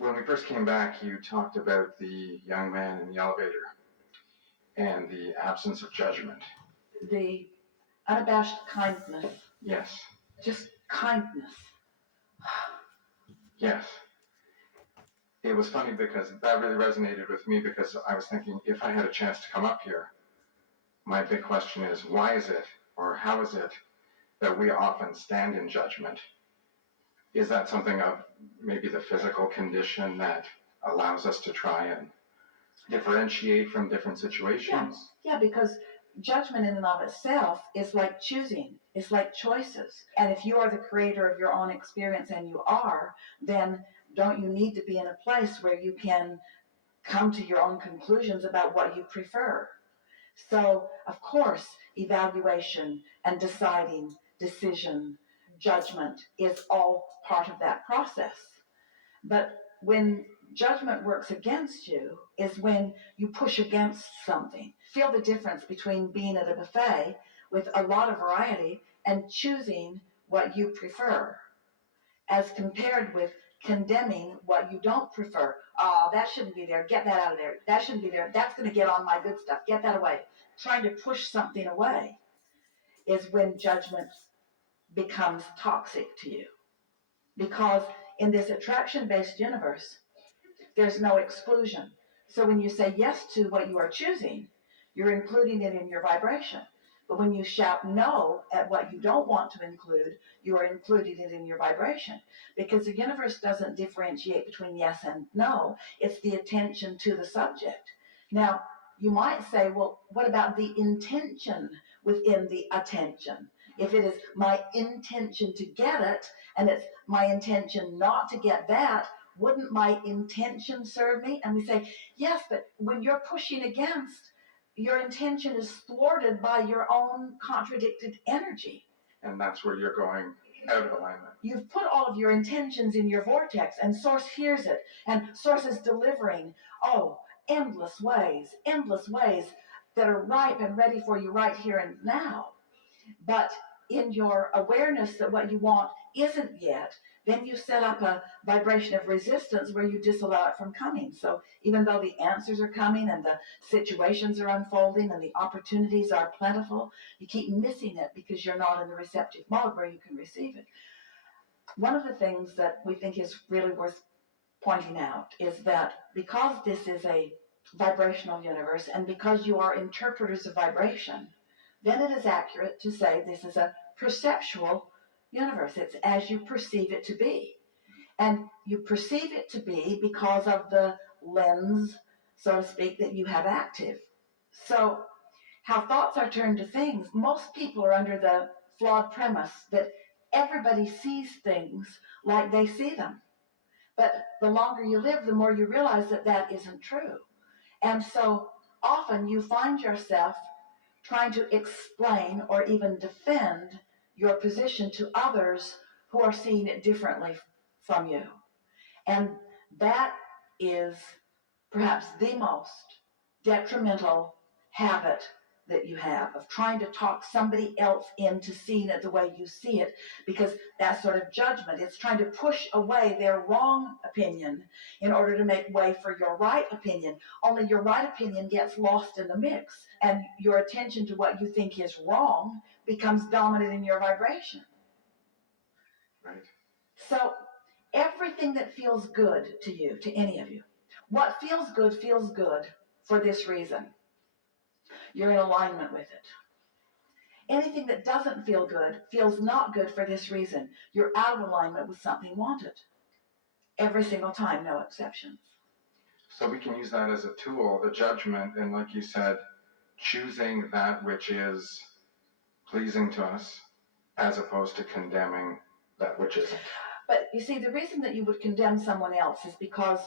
When we first came back, you talked about the young man in the elevator and the absence of judgment. The unabashed kindness. Yes. Just kindness. Yes. It was funny because that really resonated with me, because I was thinking, if I had a chance to come up here, my big question is, why is it, or how is it, that we often stand in judgment? Is that something of maybe the physical condition that allows us to try and differentiate from different situations? Yeah, because judgment in and of itself is like choosing. It's like choices. And if you are the creator of your own experience, and you are, then don't you need to be in a place where you can come to your own conclusions about what you prefer? So, of course, evaluation and deciding, decision, judgment is all part of that process. But when judgment works against you is when you push against something. Feel the difference between being at a buffet with a lot of variety and choosing what you prefer, as compared with condemning what you don't prefer. Oh, that shouldn't be there. Get that out of there. That shouldn't be there. That's going to get on my good stuff. Get that away. Trying to push something away is when judgment becomes toxic to you. Because in this attraction-based universe, there's no exclusion. So when you say yes to what you are choosing, you're including it in your vibration. But when you shout no at what you don't want to include, you are including it in your vibration. Because the universe doesn't differentiate between yes and no. It's the attention to the subject. Now, you might say, well, what about the intention within the attention? If it is my intention to get it, and it's my intention not to get that, wouldn't my intention serve me? And we say, yes, but when you're pushing against, your intention is thwarted by your own contradicted energy. And that's where you're going out of alignment. You've put all of your intentions in your vortex, and Source hears it, and Source is delivering, endless ways that are ripe and ready for you right here and now. But in your awareness that what you want isn't yet, then you set up a vibration of resistance where you disallow it from coming. So even though the answers are coming and the situations are unfolding and the opportunities are plentiful, you keep missing it because you're not in the receptive mode where you can receive it. One of the things that we think is really worth pointing out is that because this is a vibrational universe and because you are interpreters of vibration, then it is accurate to say this is a perceptual universe. It's as you perceive it to be. And you perceive it to be because of the lens, so to speak, that you have active. So how thoughts are turned to things, most people are under the flawed premise that everybody sees things like they see them. But the longer you live, the more you realize that that isn't true. And so often you find yourself trying to explain or even defend your position to others who are seeing it differently from you. And that is perhaps the most detrimental habit that you have, of trying to talk somebody else into seeing it the way you see it, because that sort of judgment, it's trying to push away their wrong opinion in order to make way for your right opinion. Only your right opinion gets lost in the mix, and your attention to what you think is wrong becomes dominant in your vibration. Right. So everything that feels good to you, to any of you, what feels good for this reason. You're in alignment with it. Anything that doesn't feel good feels not good for this reason. You're out of alignment with something wanted. Every single time, no exceptions. So we can use that as a tool, the judgment, and like you said, choosing that which is pleasing to us as opposed to condemning that which isn't. But you see, the reason that you would condemn someone else is because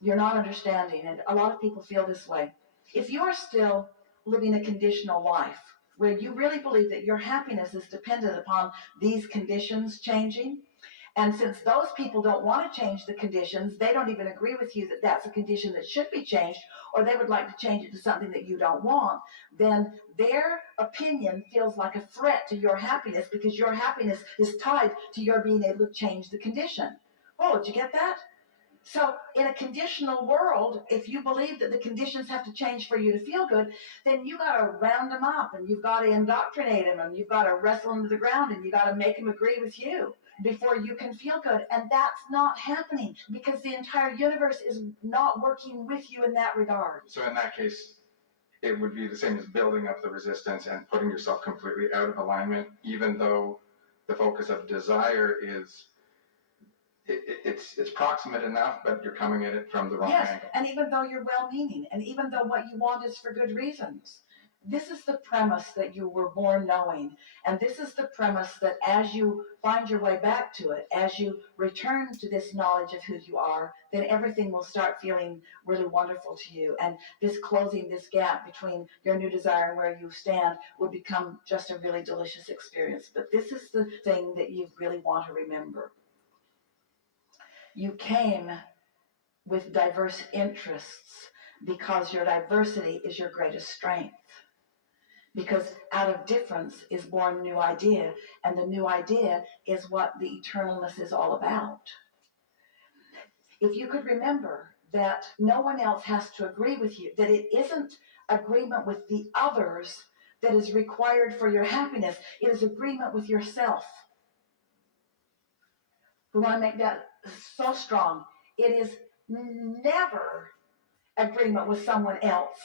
you're not understanding, and a lot of people feel this way. If you're still living a conditional life where you really believe that your happiness is dependent upon these conditions changing, and since those people don't want to change the conditions, they don't even agree with you that that's a condition that should be changed, or they would like to change it to something that you don't want, then their opinion feels like a threat to your happiness because your happiness is tied to your being able to change the condition. Oh, did you get that? So in a conditional world, if you believe that the conditions have to change for you to feel good, then you got to round them up and you've got to indoctrinate them and you've got to wrestle them to the ground and you got to make them agree with you before you can feel good. And that's not happening because the entire universe is not working with you in that regard. So in that case, it would be the same as building up the resistance and putting yourself completely out of alignment, even though the focus of desire is it's proximate enough, but you're coming at it from the wrong angle. And even though you're well-meaning, and even though what you want is for good reasons, this is the premise that you were born knowing, and this is the premise that as you find your way back to it, as you return to this knowledge of who you are, then everything will start feeling really wonderful to you, and this closing this gap between your new desire and where you stand will become just a really delicious experience. But this is the thing that you really want to remember. You came with diverse interests because your diversity is your greatest strength. Because out of difference is born new idea, and the new idea is what the eternalness is all about. If you could remember that no one else has to agree with you, that it isn't agreement with the others that is required for your happiness, it is agreement with yourself. We want to make that so strong. It is never agreement with someone else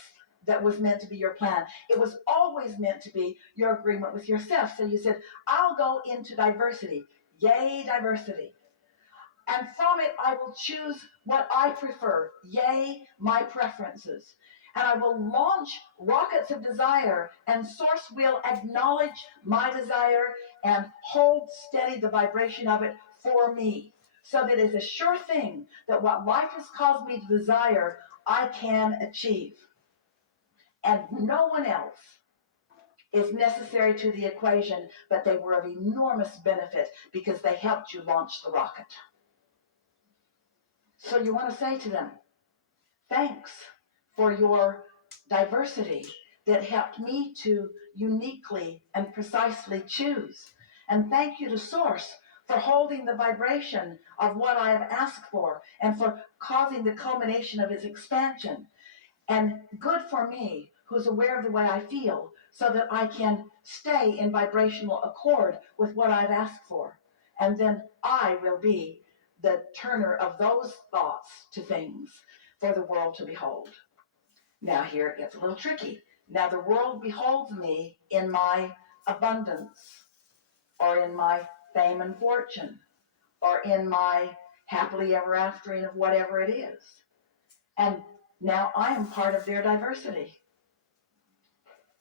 that was meant to be your plan. It was always meant to be your agreement with yourself. So you said, I'll go into diversity. Yay, diversity. And from it, I will choose what I prefer. Yay, my preferences. And I will launch rockets of desire, and Source will acknowledge my desire and hold steady the vibration of it for me. So that it's a sure thing that what life has caused me to desire, I can achieve. And no one else is necessary to the equation, but they were of enormous benefit because they helped you launch the rocket. So you want to say to them, thanks for your diversity that helped me to uniquely and precisely choose. And thank you to Source for holding the vibration of what I have asked for and for causing the culmination of its expansion. And good for me, who's aware of the way I feel, so that I can stay in vibrational accord with what I've asked for. And then I will be the turner of those thoughts to things for the world to behold. Now here it gets a little tricky. Now the world beholds me in my abundance, or in my fame and fortune, or in my happily ever aftering of whatever it is. And now I am part of their diversity.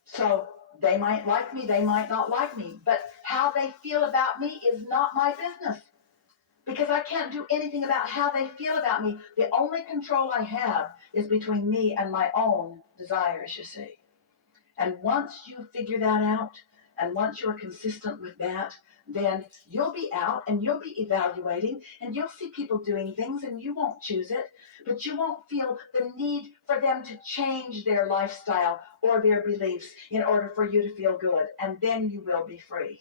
So they might like me, they might not like me, but how they feel about me is not my business. Because I can't do anything about how they feel about me. The only control I have is between me and my own desires, you see. And once you figure that out, and once you're consistent with that, then you'll be out and you'll be evaluating and you'll see people doing things and you won't choose it, but you won't feel the need for them to change their lifestyle or their beliefs in order for you to feel good. And then you will be free.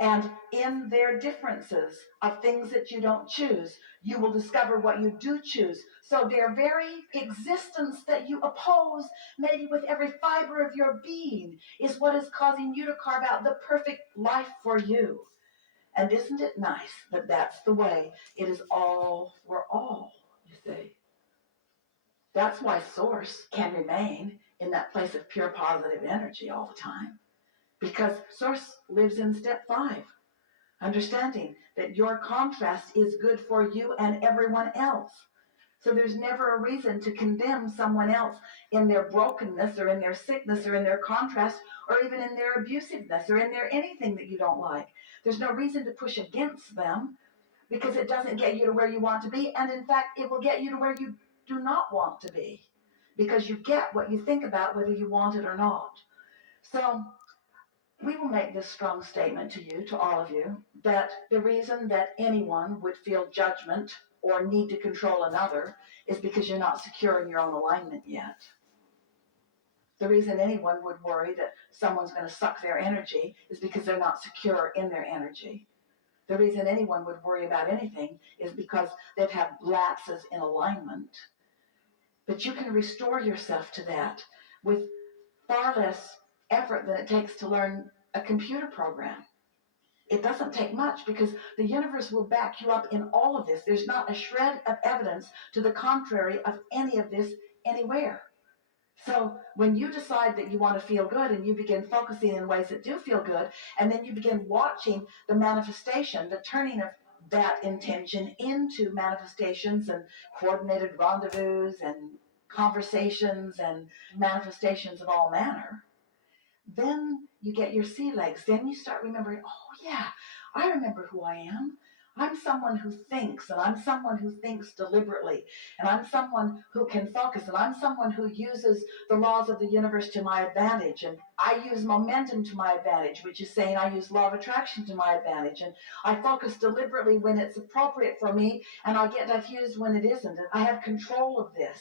And in their differences of things that you don't choose, you will discover what you do choose. So their very existence that you oppose, maybe with every fiber of your being, is what is causing you to carve out the perfect life for you. And isn't it nice that that's the way it is all for all, you see? That's why Source can remain in that place of pure positive energy all the time. Because Source lives in step 5. Understanding that your contrast is good for you and everyone else. So there's never a reason to condemn someone else in their brokenness or in their sickness or in their contrast or even in their abusiveness or in their anything that you don't like. There's no reason to push against them because it doesn't get you to where you want to be. And in fact, it will get you to where you do not want to be because you get what you think about whether you want it or not. So we will make this strong statement to you, to all of you, that the reason that anyone would feel judgment or need to control another is because you're not secure in your own alignment yet. The reason anyone would worry that someone's going to suck their energy is because they're not secure in their energy. The reason anyone would worry about anything is because they've had lapses in alignment. But you can restore yourself to that with far less effort than it takes to learn a computer program. It doesn't take much because the universe will back you up in all of this. There's not a shred of evidence to the contrary of any of this anywhere. So when you decide that you want to feel good and you begin focusing in ways that do feel good, and then you begin watching the manifestation, the turning of that intention into manifestations and coordinated rendezvous and conversations and manifestations of all manner, then you get your sea legs. Then you start remembering, oh yeah, I remember who I am. I'm someone who thinks, and I'm someone who thinks deliberately, and I'm someone who can focus, and I'm someone who uses the laws of the universe to my advantage, and I use momentum to my advantage, which is saying I use law of attraction to my advantage, and I focus deliberately when it's appropriate for me, and I get diffused when it isn't, and I have control of this.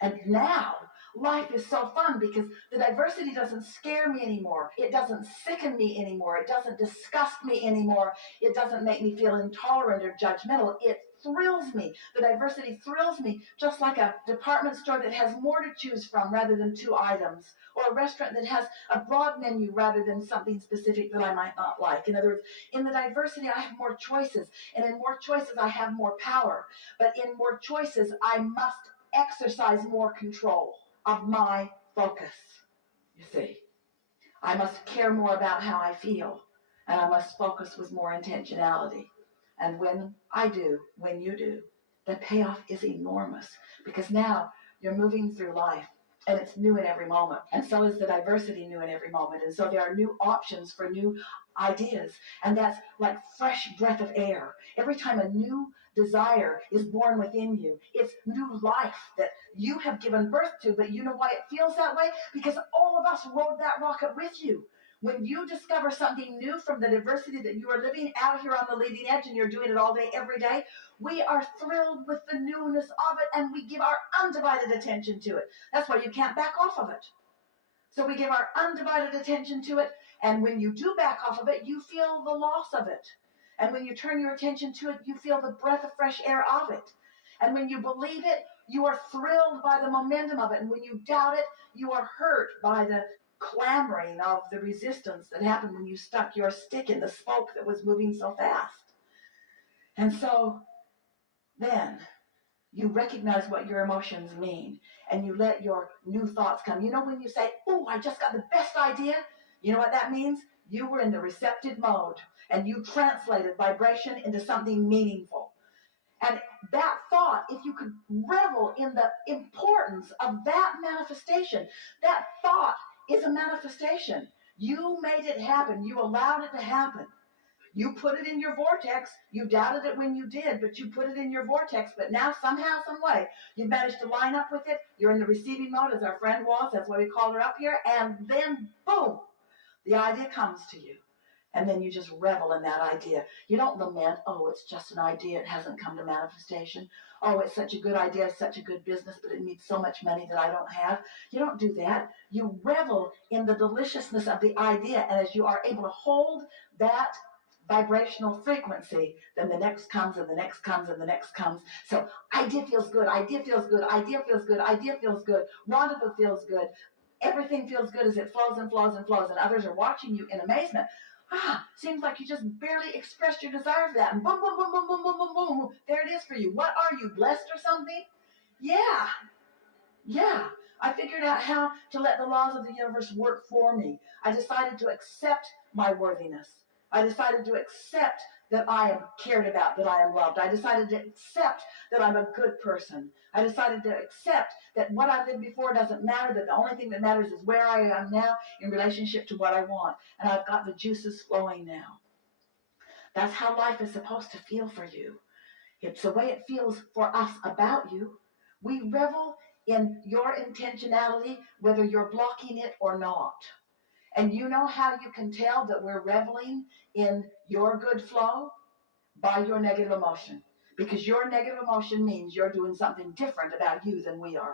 And now life is so fun because the diversity doesn't scare me anymore. It doesn't sicken me anymore. It doesn't disgust me anymore. It doesn't make me feel intolerant or judgmental. It thrills me. The diversity thrills me, just like a department store that has more to choose from rather than 2 items, or a restaurant that has a broad menu rather than something specific that I might not like. In other words, in the diversity, I have more choices, and in more choices, I have more power. But in more choices, I must exercise more control of my focus. You see, I must care more about how I feel, and I must focus with more intentionality. And when I do, when you do, the payoff is enormous, because now you're moving through life and it's new in every moment, and so is the diversity new in every moment, and so there are new options for new ideas, and that's like fresh breath of air. Every time a new desire is born within you, it's new life that you have given birth to. But you know why it feels that way? Because all of us rode that rocket with you. When you discover something new from the diversity that you are living out here on the leading edge, and you're doing it all day, every day, we are thrilled with the newness of it, and we give our undivided attention to it. That's why you can't back off of it. So we give our undivided attention to it, and when you do back off of it, you feel the loss of it. And when you turn your attention to it, you feel the breath of fresh air of it. And when you believe it, you are thrilled by the momentum of it. And when you doubt it, you are hurt by the clamoring of the resistance that happened when you stuck your stick in the spoke that was moving so fast. And so then you recognize what your emotions mean, and you let your new thoughts come. You know, when you say, oh, I just got the best idea, you know what that means? You were in the receptive mode, and you translated vibration into something meaningful. And that thought, if you could revel in the importance of that manifestation, that thought is a manifestation. You made it happen. You allowed it to happen. You put it in your vortex. You doubted it when you did, but you put it in your vortex. But now, somehow, some way, you've managed to line up with it. You're in the receiving mode, as our friend was. That's why we called her up here. And then, boom, the idea comes to you. And then you just revel in that idea. You don't lament, oh, it's just an idea. It hasn't come to manifestation. Oh, it's such a good idea. It's such a good business, but it needs so much money that I don't have. You don't do that. You revel in the deliciousness of the idea. And as you are able to hold that vibrational frequency, then the next comes, and the next comes, and the next comes. So idea feels good. Idea feels good. Idea feels good. Idea feels good. Rendezvous feels good. Everything feels good as it flows and flows and flows. And others are watching you in amazement. Seems like you just barely expressed your desire for that. And boom, boom, boom, boom, boom, boom, boom, boom. There it is for you. What are you, blessed or something? Yeah. I figured out how to let the laws of the universe work for me. I decided to accept my worthiness. I decided to accept that I am cared about, that I am loved. I decided to accept that I'm a good person. I decided to accept that what I did before doesn't matter, that the only thing that matters is where I am now in relationship to what I want. And I've got the juices flowing now. That's how life is supposed to feel for you. It's the way it feels for us about you. We revel in your intentionality, whether you're blocking it or not. And you know how you can tell that we're reveling in your good flow? By your negative emotion. Because your negative emotion means you're doing something different about you than we are.